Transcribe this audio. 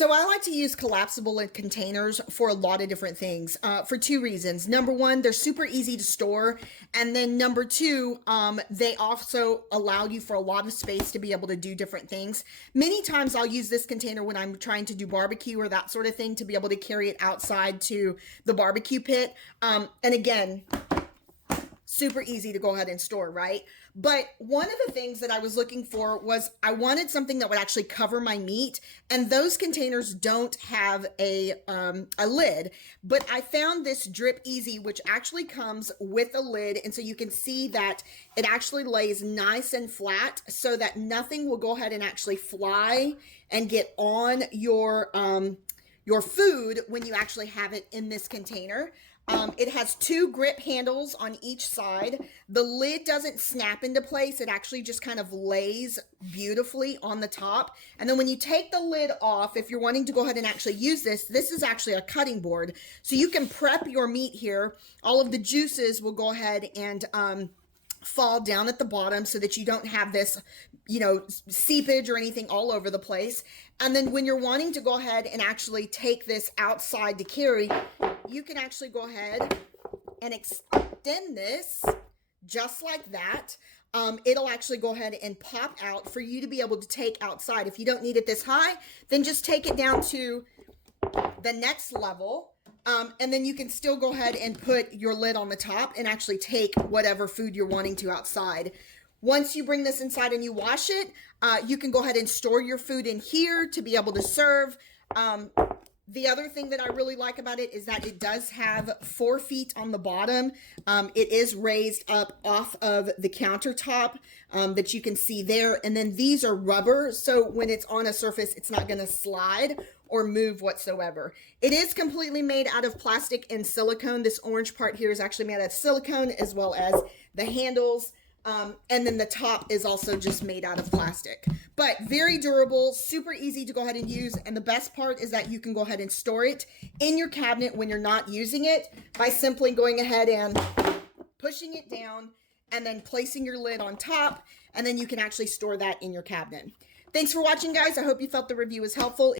So I like to use collapsible containers for a lot of different things for two reasons. Number one, they're super easy to store. And then number two, they also allow you for a lot of space to be able to do different things. Many times I'll use this container when I'm trying to do barbecue or that sort of thing to be able to carry it outside to the barbecue pit. And again, super easy to go ahead and store, right? But one of the things that I was looking for was I wanted something that would actually cover my meat, and those containers don't have a lid. But I found this Drip Easy, which actually comes with a lid, and so you can see that it actually lays nice and flat so that nothing will go ahead and actually fly and get on your food when you actually have it in this container. It has two grip handles on each side. The lid doesn't snap into place. It actually just kind of lays beautifully on the top. And then when you take the lid off, if you're wanting to go ahead and actually use this, this is actually a cutting board. So you can prep your meat here. All of the juices will go ahead and fall down at the bottom so that you don't have this, seepage or anything all over the place. And then when you're wanting to go ahead and actually take this outside to carry, you can actually go ahead and extend this just like that. It'll actually go ahead and pop out for you to be able to take outside. If you don't need it this high, then just take it down to the next level. And then you can still go ahead and put your lid on the top and actually take whatever food you're wanting to outside. Once you bring this inside and you wash it, you can go ahead and store your food in here to be able to serve. The other thing that I really like about it is that it does have 4 feet on the bottom. It is raised up off of the countertop that you can see there. And then these are rubber, so when it's on a surface, it's not gonna slide or move whatsoever. It is completely made out of plastic and silicone. This orange part here is actually made out of silicone, as well as the handles. And then the top is also just made out of plastic, but very durable, super easy to go ahead and use. And the best part is that you can go ahead and store it in your cabinet when you're not using it by simply going ahead and pushing it down and then placing your lid on top. And then you can actually store that in your cabinet. Thanks for watching, guys. I hope you felt the review was helpful.